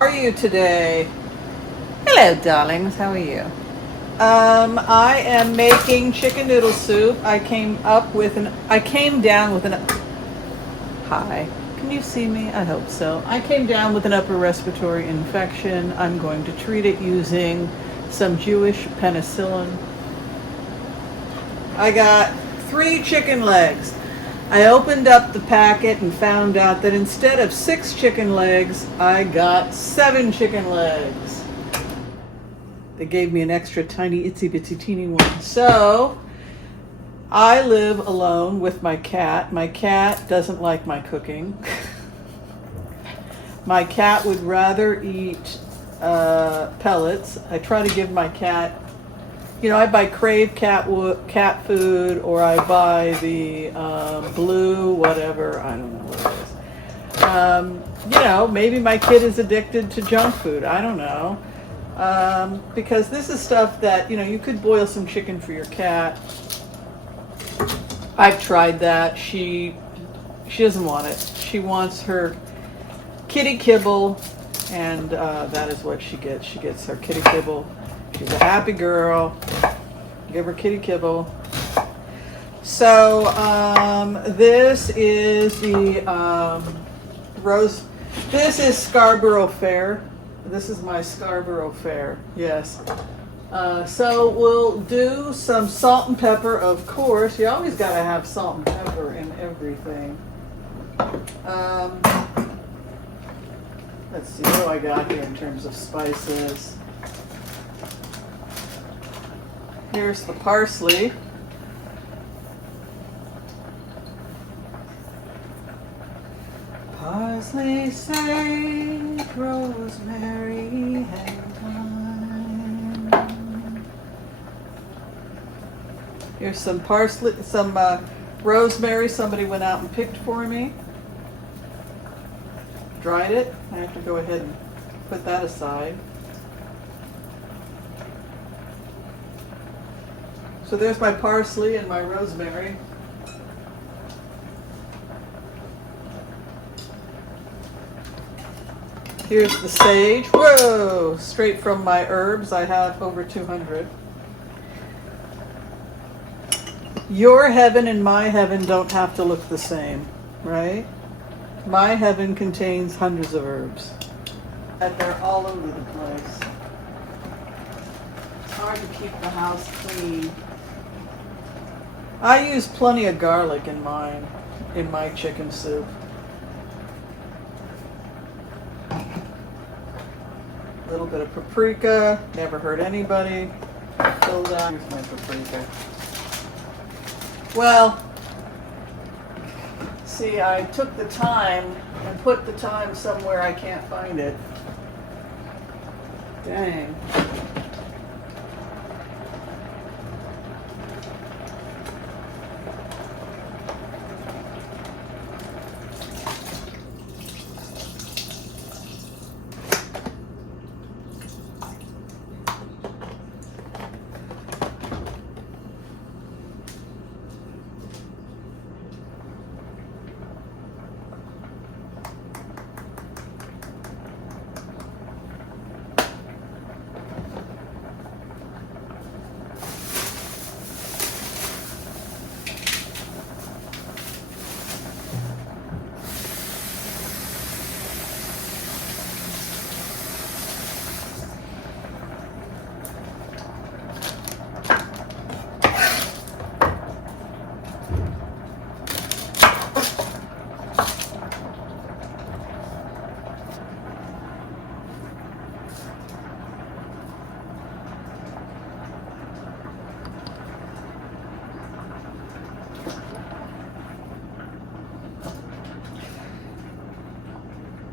How are you today? Hello, darlings. How are you? I am making chicken noodle soup. I came down with an. Hi. Can you see me? I hope so. I came down with an upper respiratory infection. I'm going to treat it using some Jewish penicillin. I got 3 chicken legs. I opened up the packet and found out that instead of 6 chicken legs, I got 7 chicken legs. They gave me an extra tiny itsy bitsy teeny one. So I live alone with my cat. My cat doesn't like my cooking. My cat would rather eat pellets. I try to give my cat, I buy Crave cat food, or I buy the blue whatever. I don't know what it is. Maybe my kid is addicted to junk food. I don't know. Because this is stuff that, you could boil some chicken for your cat. I've tried that. She doesn't want it. She wants her kitty kibble, and that is what she gets. She gets her kitty kibble. She's a happy girl. Give her kitty kibble. So this is the rose. This is Scarborough Fair. This is my Scarborough Fair. Yes. So we'll do some salt and pepper, of course. You always got to have salt and pepper in everything. Let's see, what do I got here in terms of spices? Here's the parsley. Parsley, sage, rosemary, and thyme. Here's some parsley, some rosemary somebody went out and picked for me. Dried it. I have to go ahead and put that aside. So there's my parsley and my rosemary. Here's the sage. Whoa! Straight from my herbs. I have over 200. Your heaven and my heaven don't have to look the same, right? My heaven contains hundreds of herbs. And they're all over the place. It's hard to keep the house clean. I use plenty of garlic in mine, in my chicken soup. A little bit of paprika, never hurt anybody. Fill that. Here's my paprika. Well, see, I took the time and put the time somewhere I can't find it. Dang.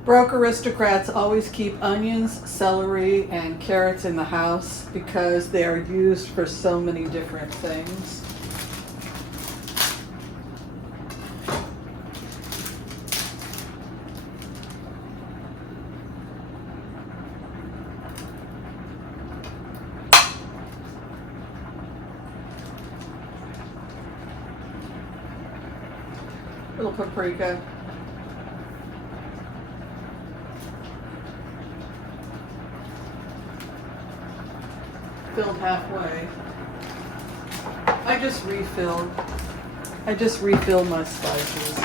Broke aristocrats always keep onions, celery, and carrots in the house because they are used for so many different things. Little paprika. Filled halfway. I just refill my spices.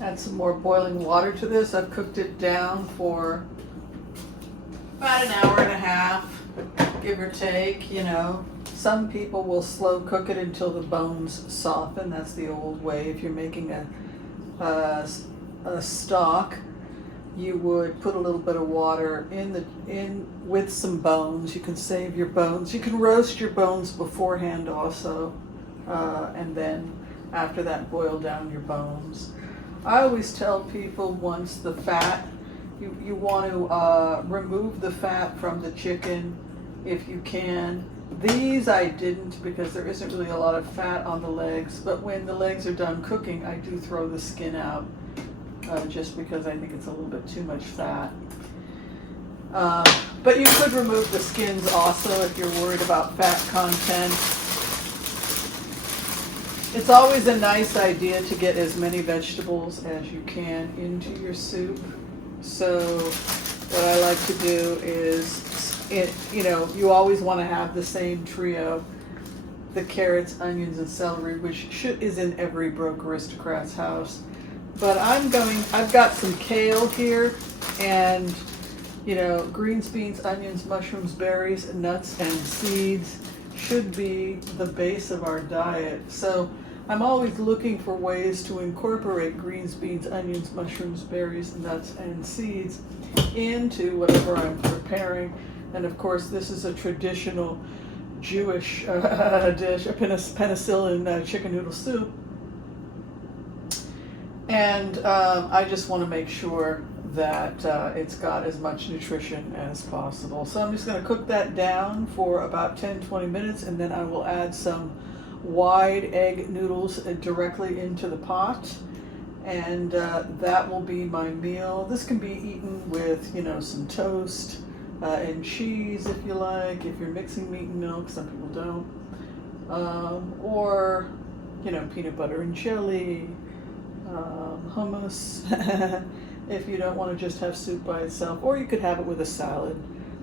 Add some more boiling water to this. I've cooked it down for about an hour and a half, give or take, you know. Some people will slow cook it until the bones soften. That's the old way. If you're making a stock, you would put a little bit of water in with some bones. You can save your bones. You can roast your bones beforehand also, and then after that boil down your bones. I always tell people once the fat, you want to remove the fat from the chicken if you can. These I didn't because there isn't really a lot of fat on the legs, but when the legs are done cooking, I do throw the skin out just because I think it's a little bit too much fat. But you could remove the skins also if you're worried about fat content. It's always a nice idea to get as many vegetables as you can into your soup. So what I like to do is, you always want to have the same trio, the carrots, onions, and celery, which is in every broke aristocrat's house. But I've got some kale here, and greens, beans, onions, mushrooms, berries, nuts, and seeds should be the base of our diet. So I'm always looking for ways to incorporate greens, beans, onions, mushrooms, berries, nuts, and seeds into whatever I'm preparing. And of course, this is a traditional Jewish dish, a penicillin chicken noodle soup. And I just want to make sure that it's got as much nutrition as possible. So I'm just going to cook that down for about 10-20 minutes, and then I will add some wide egg noodles directly into the pot, and that will be my meal. This can be eaten with some toast and cheese if you like, if you're mixing meat and milk. Some people don't, or peanut butter and jelly, hummus if you don't want to just have soup by itself, or you could have it with a salad,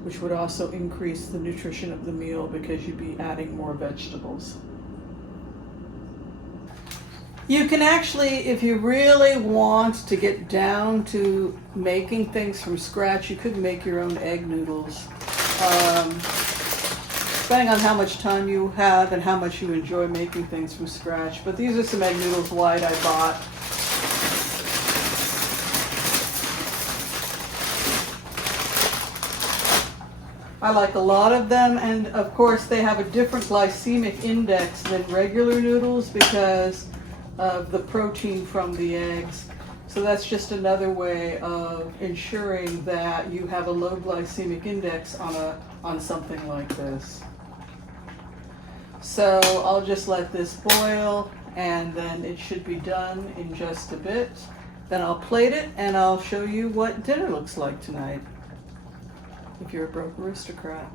which would also increase the nutrition of the meal because you'd be adding more vegetables. You can actually, if you really want to get down to making things from scratch, you could make your own egg noodles. depending on how much time you have and how much you enjoy making things from scratch. But these are some egg noodles white I bought. I like a lot of them, and of course they have a different glycemic index than regular noodles because of the protein from the eggs. So that's just another way of ensuring that you have a low glycemic index on something like this. So I'll just let this boil, and then it should be done in just a bit. Then I'll plate it and I'll show you what dinner looks like tonight, if you're a broke aristocrat.